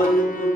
one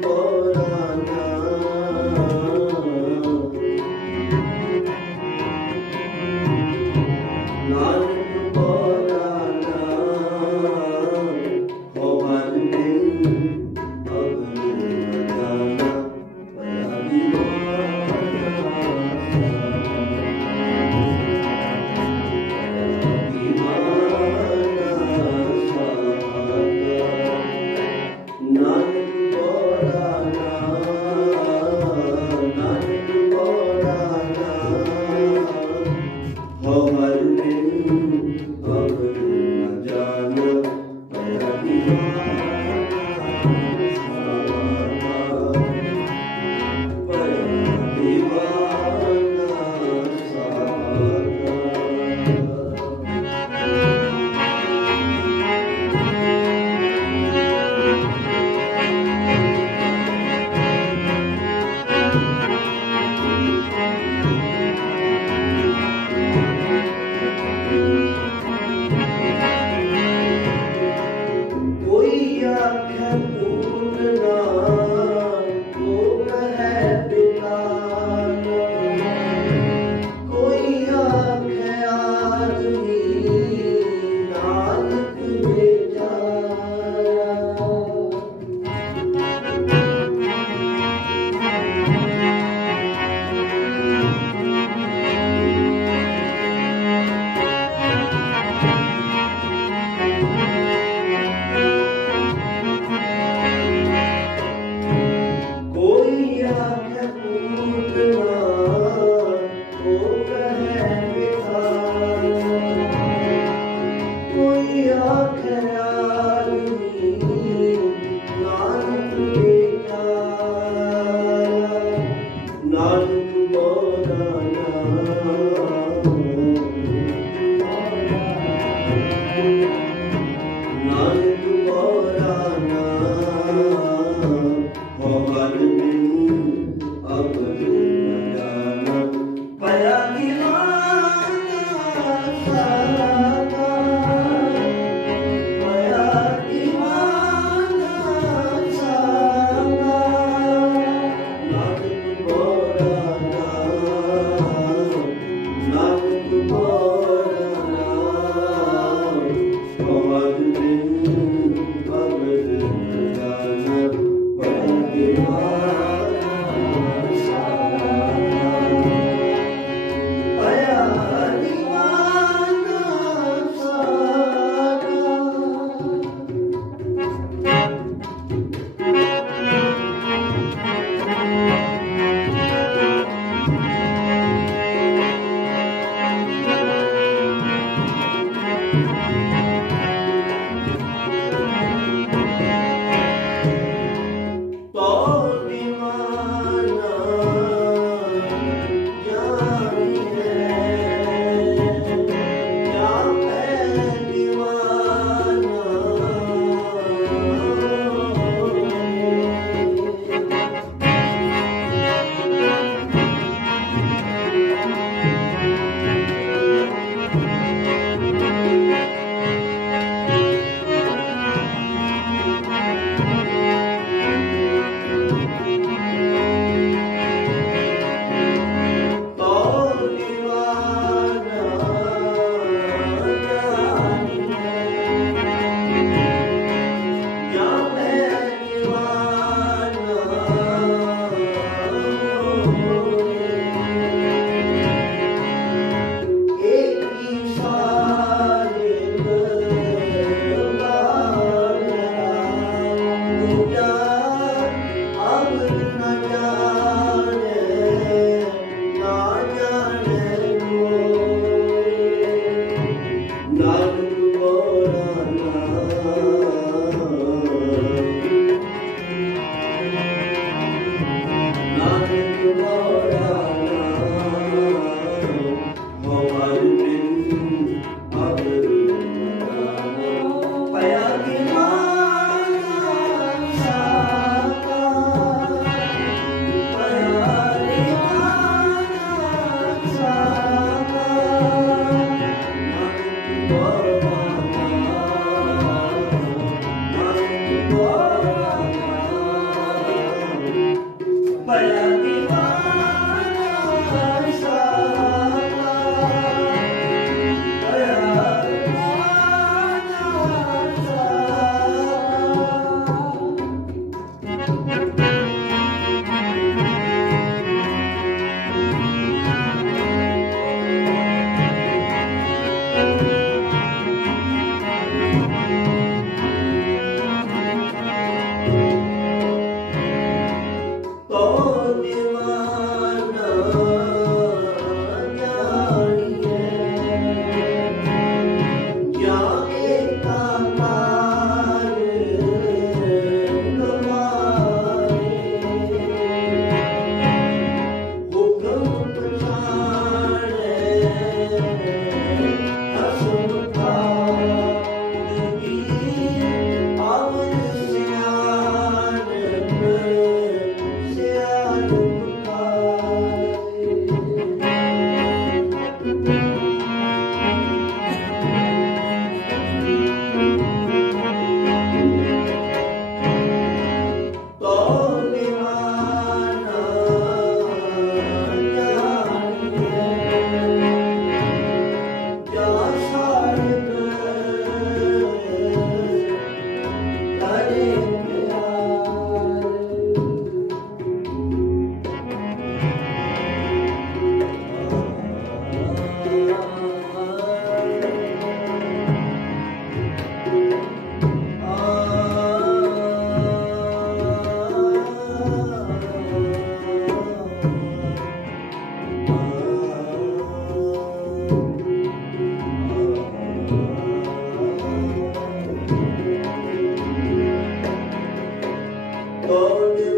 Lord,